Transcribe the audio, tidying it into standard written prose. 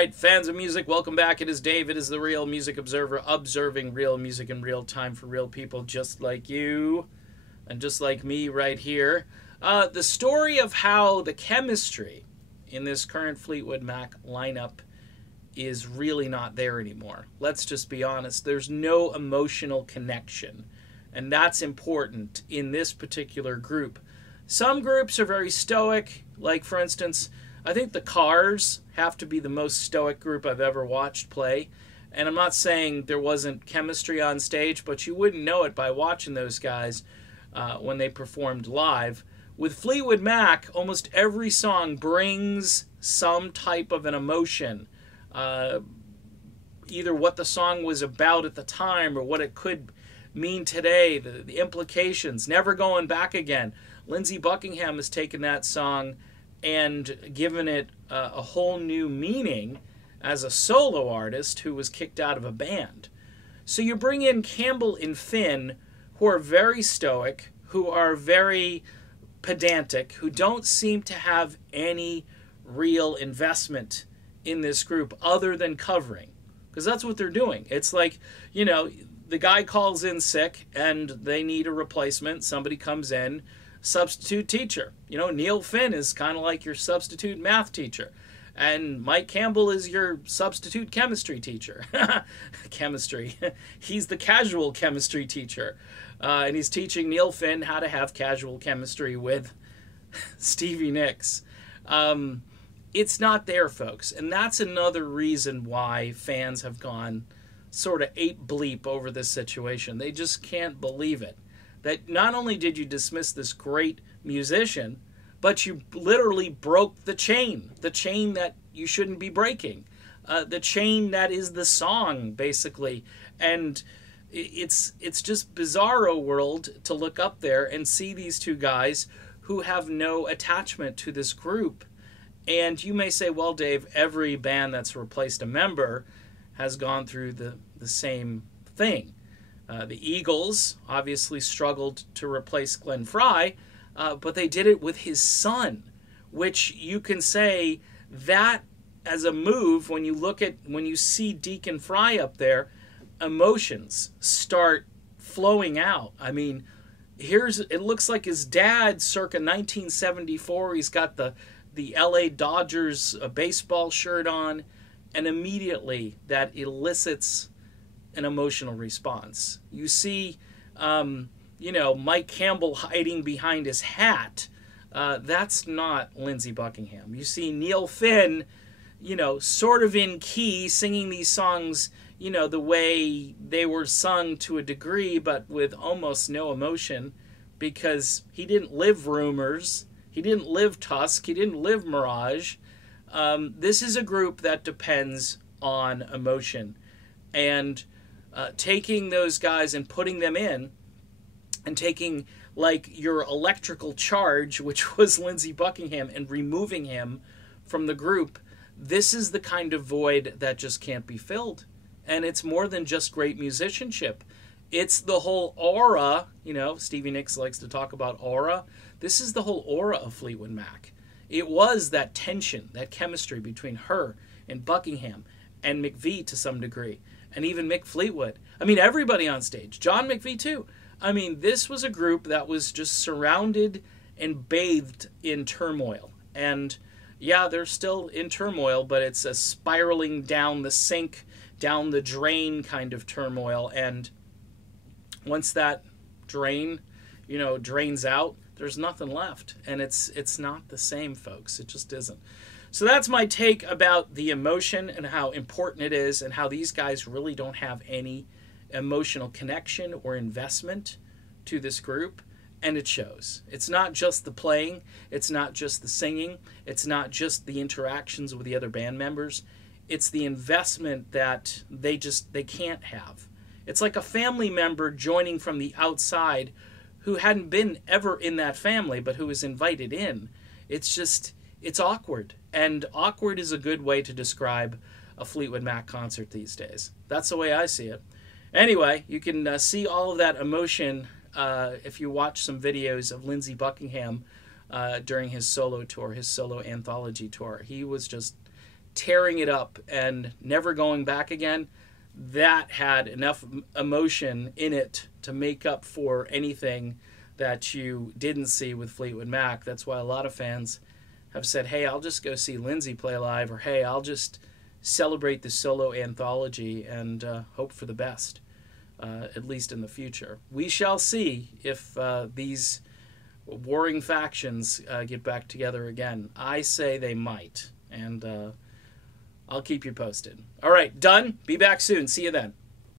right, fans of music, welcome back. It is Dave. It is the Real Music Observer, observing real music in real time for real people just like you and just like me right here. The story of how the chemistry in this current Fleetwood Mac lineup is really not there anymore. Let's just be honest. There's no emotional connection, and that's important in this particular group. Some groups are very stoic, like, for instance, I think the Cars have to be the most stoic group I've ever watched play. And I'm not saying there wasn't chemistry on stage, but you wouldn't know it by watching those guys when they performed live. With Fleetwood Mac, almost every song brings some type of an emotion. Either what the song was about at the time or what it could mean today, the implications, Never Going Back Again. Lindsey Buckingham has taken that song and given it a whole new meaning as a solo artist who was kicked out of a band. So you bring in Campbell and Finn, who are very stoic, who are very pedantic, who don't seem to have any real investment in this group other than covering. Because that's what they're doing. It's like, you know, the guy calls in sick and they need a replacement. Somebody comes in, substitute teacher. You know, Neil Finn is kind of like your substitute math teacher. And Mike Campbell is your substitute chemistry teacher. Chemistry. He's the casual chemistry teacher. And he's teaching Neil Finn how to have casual chemistry with Stevie Nicks. It's not there, folks. And that's another reason why fans have gone sort of ape bleep over this situation. They just can't believe it. That not only did you dismiss this great musician, but you literally broke the chain that you shouldn't be breaking, the chain that is the song, basically. And it's just bizarro world to look up there and see these two guys who have no attachment to this group. And you may say, well, Dave, every band that's replaced a member has gone through the same thing. The Eagles obviously struggled to replace Glenn Frey, but they did it with his son, which you can say that as a move, when you see Deacon Frey up there, emotions start flowing out. I mean, it looks like his dad circa 1974. He's got the LA Dodgers baseball shirt on, and immediately that elicits an emotional response. You see, Mike Campbell hiding behind his hat. That's not Lindsey Buckingham. You see Neil Finn, sort of in key, singing these songs, the way they were sung to a degree, but with almost no emotion, because he didn't live Rumors, he didn't live Tusk, he didn't live Mirage. This is a group that depends on emotion. And taking those guys and putting them in and taking like your electrical charge, which was Lindsey Buckingham, and removing him from the group, this is the kind of void that just can't be filled. And it's more than just great musicianship. It's the whole aura, Stevie Nicks likes to talk about aura. This is the whole aura of Fleetwood Mac. It was that tension, that chemistry between her and Buckingham and McVie to some degree. And even Mick Fleetwood. I mean, everybody on stage. John McVie, too. I mean, this was a group that was just surrounded and bathed in turmoil. And, yeah, they're still in turmoil, but it's a spiraling down the sink, down the drain kind of turmoil. And once that drains out, there's nothing left. And it's not the same, folks. It just isn't. So that's my take about the emotion and how important it is, and how these guys really don't have any emotional connection or investment to this group, and it shows. It's not just the playing, it's not just the singing, it's not just the interactions with the other band members, it's the investment that they can't have. It's like a family member joining from the outside who hadn't been ever in that family, but who was invited in. It's awkward. And awkward is a good way to describe a Fleetwood Mac concert these days. That's the way I see it. Anyway, you can see all of that emotion if you watch some videos of Lindsey Buckingham during his solo tour, his solo anthology tour. He was just tearing it up and never going back again, that had enough emotion in it to make up for anything that you didn't see with Fleetwood Mac. That's why a lot of fans have said, hey, I'll just go see Lindsey play live, or hey, I'll just celebrate the solo anthology and hope for the best, at least in the future. We shall see if these warring factions get back together again. I say they might, and I'll keep you posted. All right, done. Be back soon. See you then.